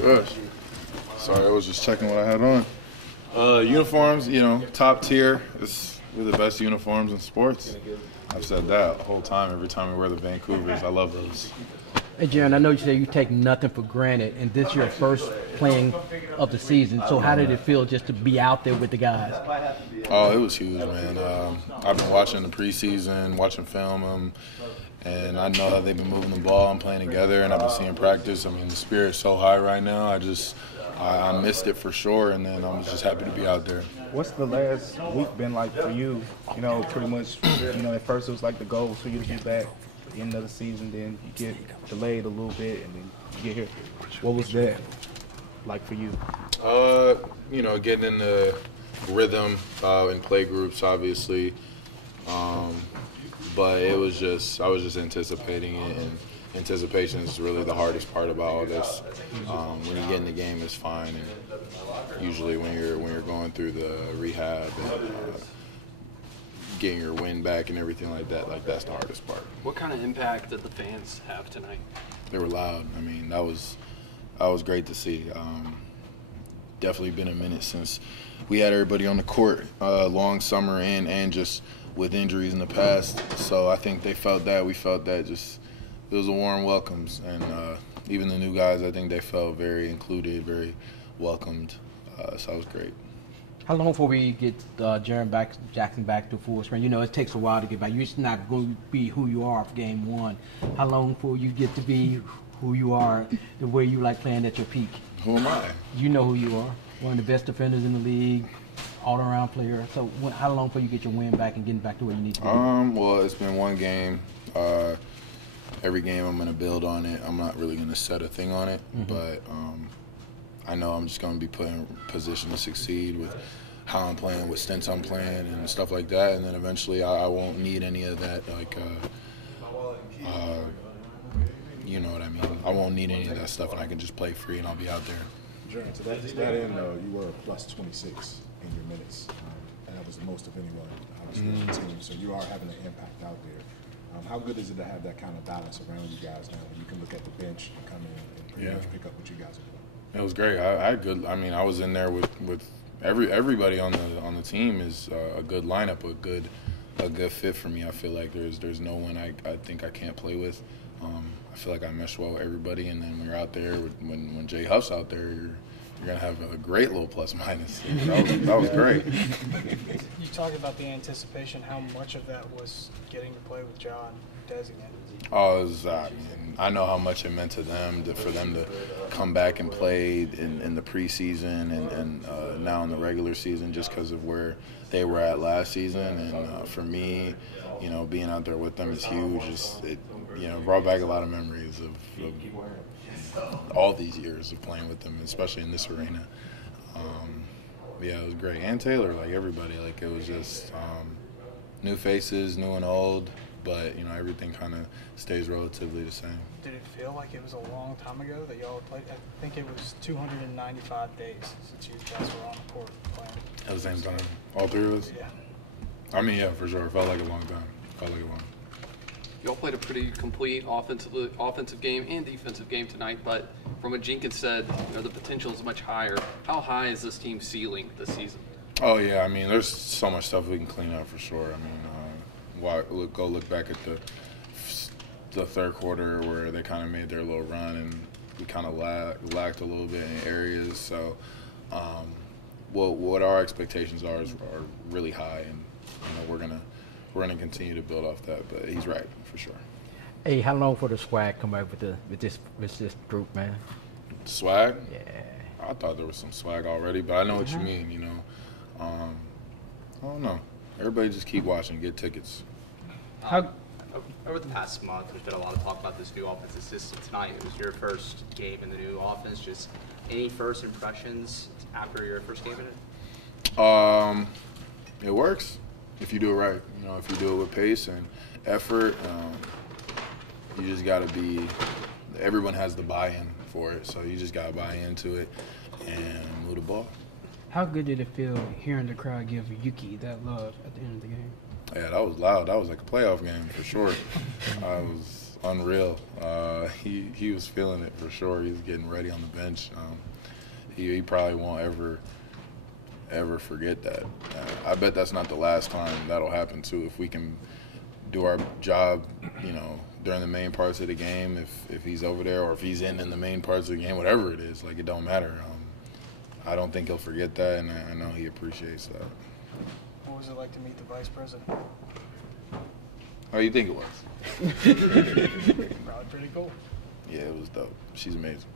Gosh. Sorry, I was just checking what I had on. Uniforms, top tier. We're the best uniforms in sports. I've said that the whole time. Every time we wear the Vancouvers, I love those. Hey, Jaren, I know you say you take nothing for granted, and this is your first playing of the season. So how did it feel just to be out there with the guys? Oh, it was huge, man. I've been watching the preseason, watching film, and I know how they've been moving the ball and playing together, and I've been seeing practice. I mean, the spirit's so high right now. I missed it for sure, and then I'm just happy to be out there. What's the last week been like for you? Pretty much, at first it was like the goal was for you to get back at the end of the season, then you get delayed a little bit, and then you get here. What was that like for you? Getting in the rhythm in play groups, obviously. But I was just anticipating it, and anticipation is really the hardest part about all this. When you get in the game, it's fine, and usually when you're going through the rehab and getting your wind back and everything like that, that's the hardest part. What kind of impact did the fans have tonight? They were loud. I mean, that was great to see. Definitely been a minute since we had everybody on the court, long summer and just with injuries in the past. So I think they felt that. We felt that. Just it was a warm welcomes, and even the new guys, I think they felt very included, very welcomed. So that was great. How long before we get Jaren Jackson back to full strength? It takes a while to get back. You're just not going to be who you are for game one. How long before you get to be who you are, the way you like playing at your peak? Who am I? You know who you are. One of the best defenders in the league, all-around player. So how long before you get your win back and getting back to where you need to be? Well, it's been one game. Every game I'm going to build on it. I'm not really going to set a thing on it, but I know I'm just going to be put in position to succeed with how I'm playing, what stints I'm playing, and stuff like that. And then eventually I won't need any of that, you know what I mean? I won't need any of that stuff, and I can just play free, and I'll be out there. Jaren, to that end, you were a plus 26 in your minutes, and that was the most of anyone obviously on the team. So you are having an impact out there. How good is it to have that kind of balance around you guys now, where you can look at the bench and come in and pretty much pick up what you guys are doing? It was great. I had good. I mean, I was in there with everybody on the team is a good lineup, a good fit for me. I feel like there's no one I think I can't play with. I feel like I mesh well with everybody, and then when you're out there, when Jay Huff's out there, you're gonna have a great little plus minus. That was great. You talked about the anticipation. How much of that was getting to play with John designated? Oh, I know how much it meant to them for them to come back and play in the preseason and now in the regular season, just because of where they were at last season. And for me, being out there with them is huge. It brought back a lot of memories of all these years of playing with them, especially in this arena. Yeah, it was great. And Taylor, everybody, it was just new faces, new and old. But, everything kind of stays relatively the same. Did it feel like it was a long time ago that y'all played? I think it was 295 days since you guys were on the court playing. At the same time? All three of us? Yeah. I mean, yeah, for sure. It felt like a long time. Y'all played a pretty complete offensive game and defensive game tonight, but from what Jenkins said, the potential is much higher. How high is this team's ceiling this season? Oh, yeah. I mean, there's so much stuff we can clean up for sure. I mean, go look back at the third quarter where they kind of made their little run, and we kind of lacked a little bit in areas. So what our expectations are really high, and we're gonna continue to build off that. But he's right for sure. Hey, how long for the swag come out with this group, man? Swag? Yeah. I thought there was some swag already, but I know what you mean. I don't know. Everybody just keep watching, get tickets. Over the past month, there's been a lot of talk about this new offensive system. Tonight, it was your first game in the new offense. Just any first impressions after your first game in it? It works if you do it right. If you do it with pace and effort, you just got to be – everyone has the buy-in for it, so you just got to buy into it and move the ball. How good did it feel hearing the crowd give Yuki that love at the end of the game? Yeah, that was loud. That was like a playoff game for sure. unreal. He was feeling it for sure. He was getting ready on the bench. He probably won't ever forget that. I bet that's not the last time that'll happen too. If we can do our job, during the main parts of the game, if he's over there or if he's in the main parts of the game, whatever it is, like, it don't matter. I don't think he'll forget that, and I know he appreciates that. What was it like to meet the vice president? How do you think it was? Probably pretty cool. Yeah, it was dope. She's amazing.